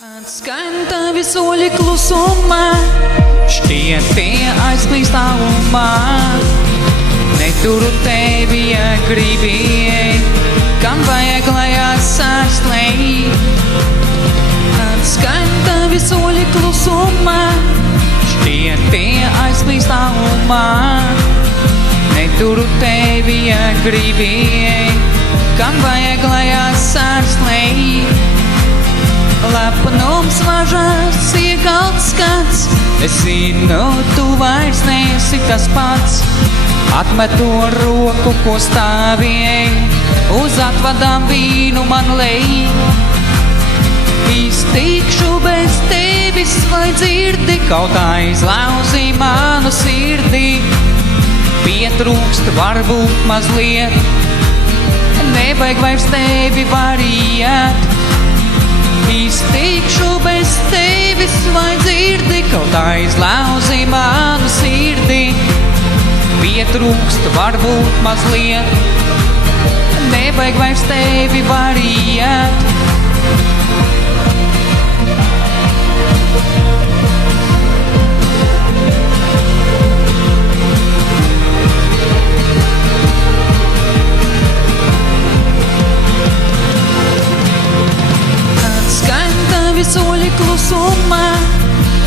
Skan tavi soļi klusumā, šķiet tie aizklīst tālumā. Neturu tevi, ja gribi, kam vajag, lai atsārslēj. Skan tavi soļi klusumā, šķiet tie aizklīst tālumā. Neturu tevi, ja gribi, kam vajag, lai atsārslēj. Lepnums mažas iekalts skats, es zinu, tu vairs neesi tas pats. Atmet to roku, ko stāvēji, uz atvadām vīnu man lej. Iztikšu bez tevis, vai dzirdi, kaut aizlauzi manu sirdi. Pietrūkst varbūt mazliet, nevajag vairs tevi variet. Iztikšu bez tevis, vai dzirdi, kaut aizlauzi manu sirdi. Pietrūkst varbūt mazliet, nevajag vairs tevi variet. Soļi klusumā,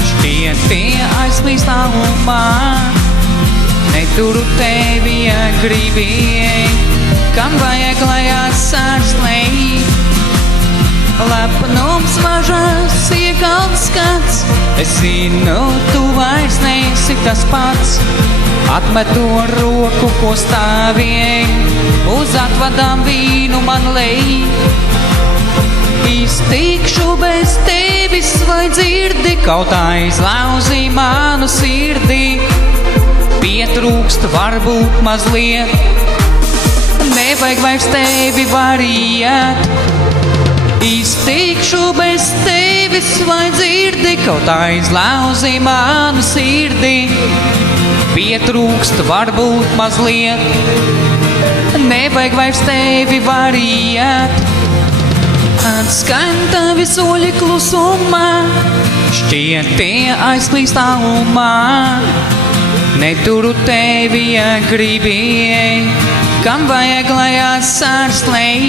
šķiet tie aizklīst tālumā. Neturu tevi, ja gribi, kam vajag, lai atsārslēj. Lepnums mažas iekalts skats, es zinu, tu vairs neesi tas pats. Atmet to roku, ko stāvēji, uz atvadām vīnu man lej. Iztikšu bez tevis, vai dzirdi, kaut aizlauzi manu sirdi. Pietrūkst varbūt mazliet, nevajag vairs tevi variet. Iztikšu bez tevis, vai dzirdi, kaut aizlauzi manu sirdi. Pietrūkst varbūt mazliet, nevajag vairs tevi variet. Skan tavi soļi klusumā, šķiet tie aizklīst tālumā. Neturu tevi, ja gribi, kam vajag, lai atsārslēj.